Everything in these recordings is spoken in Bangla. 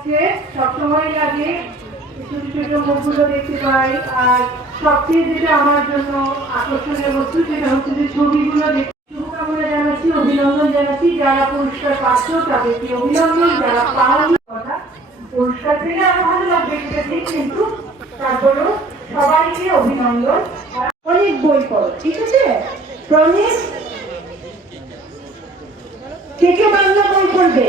লাগছে, সবসময় লাগে। ছোট ছোট মুখগুলো দেখতে পাই। আর সবচেয়ে যেটা আমার জন্য আকর্ষণীয় বস্তু সেটা হচ্ছে যে ছবিগুলো দেখতে। শুভকামনা জানাচ্ছি, অভিনন্দন জানাচ্ছি যারা পুরস্কার পাচ্ছ তাদেরকে অভিনন্দন, যারা পাওনি কথা পুরস্কার পেলে আরো ভালো লাগবে সেটা ঠিক, কিন্তু তারপরেও সবাইকে অভিনন্দন। অনেক বই পড়ো, ঠিক আছে? প্রমিস? কে কে বাংলা বই পড়বে?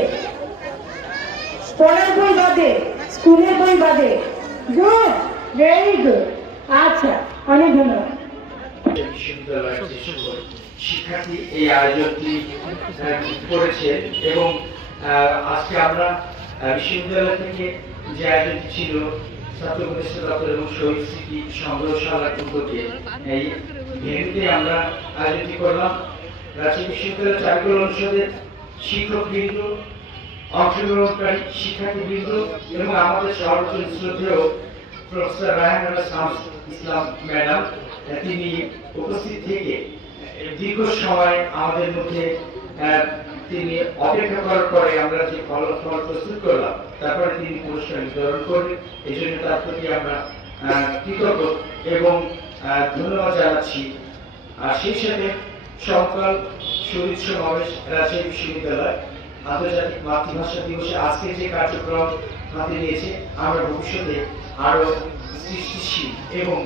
পড়ার বই বাদে, স্কুলের বই বাদে? Good, very good. আচ্ছা, অনেক ধন্যবাদ। শিক্ষার্থী এই আয়োজনটি করেছে এবং আজকে আমরা বিশ্ববিদ্যালয় থেকে যে আয়োজনটি ছিল ছাত্র প্রতিষ্ঠা দপ্তর এবং শহীদ স্মৃতি সংগ্রহশালার উদ্যোগে এই ভেন্যুতে আমরা আয়োজনটি করলাম। রাজশাহী বিশ্ববিদ্যালয় চারুকলা অনুষদের শিক্ষকবৃন্দ, অংশগ্রহণকারী শিক্ষার্থীবৃন্দ এবং আমাদের সর্বোচ্চ শ্রদ্ধেয় প্রফেসর রায়হানা শামস ইসলাম ম্যাডাম, তিনি উপস্থিত থেকে দীর্ঘ সময় আমাদের মধ্যে তিনি অপেক্ষা করার পরে আমরা যে ফলাফল প্রস্তুত করলাম তারপরে তিনি পুরস্কার বিতরণ করবেন। এই জন্য তার প্রতি আমরা কৃতজ্ঞ এবং ধন্যবাদ জানাচ্ছি। আর সেই সাথে সকাল শহীদ সমাবেশ রাজশাহী বিশ্ববিদ্যালয় আন্তর্জাতিক মাতৃভাষা দিবসে আজকে যে কার্যক্রম হাতে নিয়েছে, আমরা ভবিষ্যতে আরো সৃষ্টিশীল এবং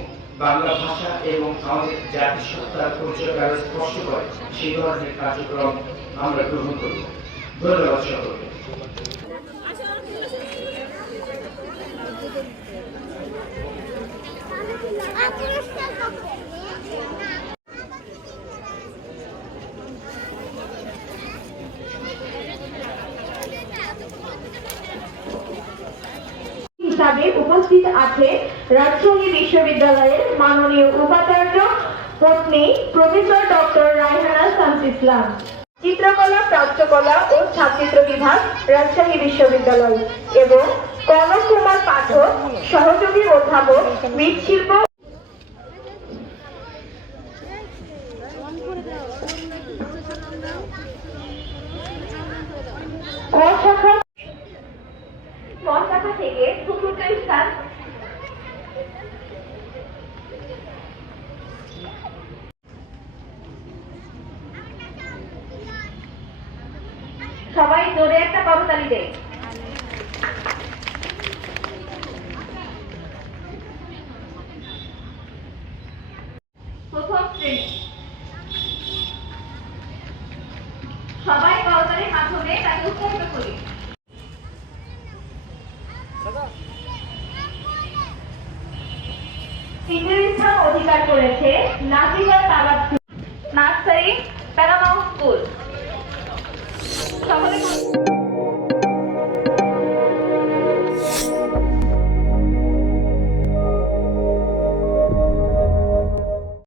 বাংলা ভাষা এবং আমাদের জাতিসত্তার পরিচয় আরো স্পষ্ট করে সেই ধরনের কার্যক্রম আমরা গ্রহণ করব। ধন্যবাদ সকলকে। হিসাবে উপস্থিত আছে রাজশাহী বিশ্ববিদ্যালয়ের মাননীয় উপাচার্য পত্নী প্রফেসর ডক্টর রায়হানা শামস ইসলাম, চিত্রকলা, প্রাচ্যকলা ও ছাত্রচিত্র বিভাগ রাজশাহী বিশ্ববিদ্যালয় এবং কনক কুমার পাঠক সহযোগী অধ্যাপক মৃৎশিল্প শাখা থেকে চতুর্থ স্থান সবাই জোরে একটা করতালি দেয়। প্রথম শ্রেণী সবাই করতালির মাধ্যমে তাকে উৎসাহিত করি। তৃতীয় স্থান অধিকার করেছে Najiba Talab nursery Paramount school.